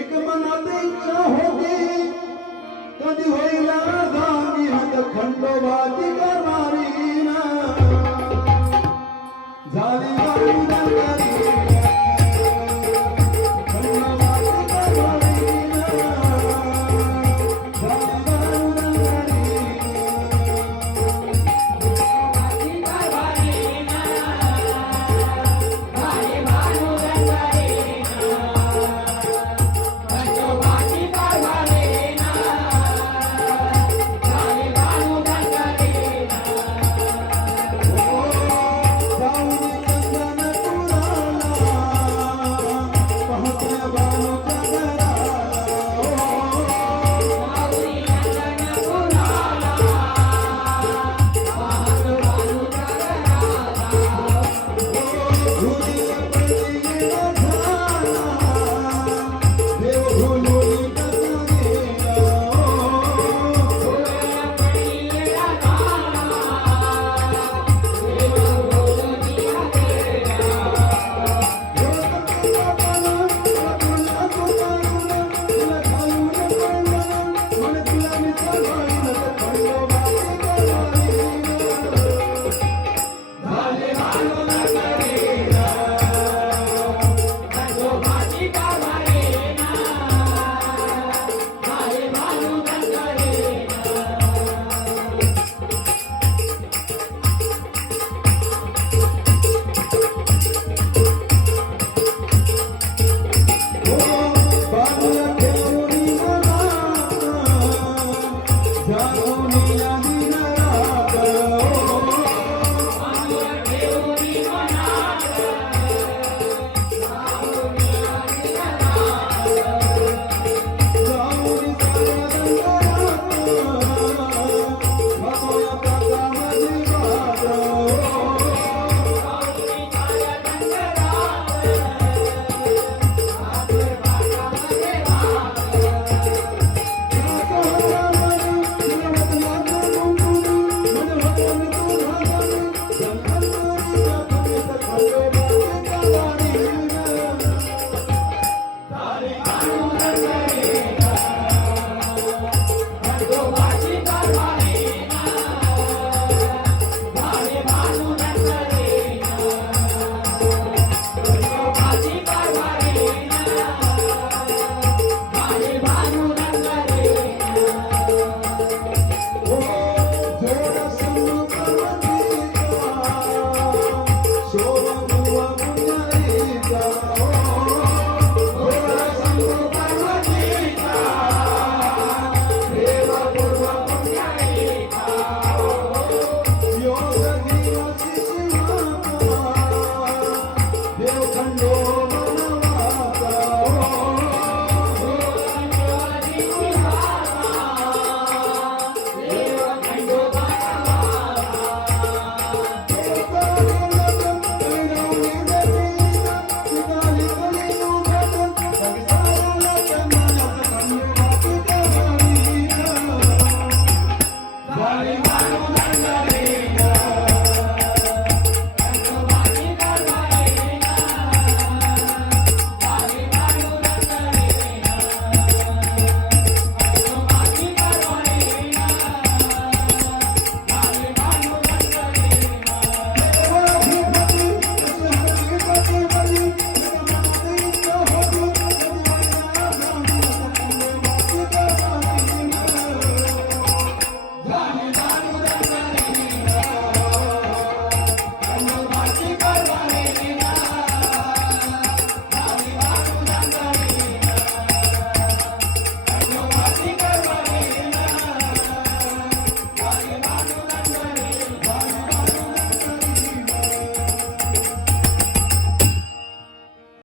एक मनात इच्छा होगी कधी होईल गांधी हात खंडोबाची करणारी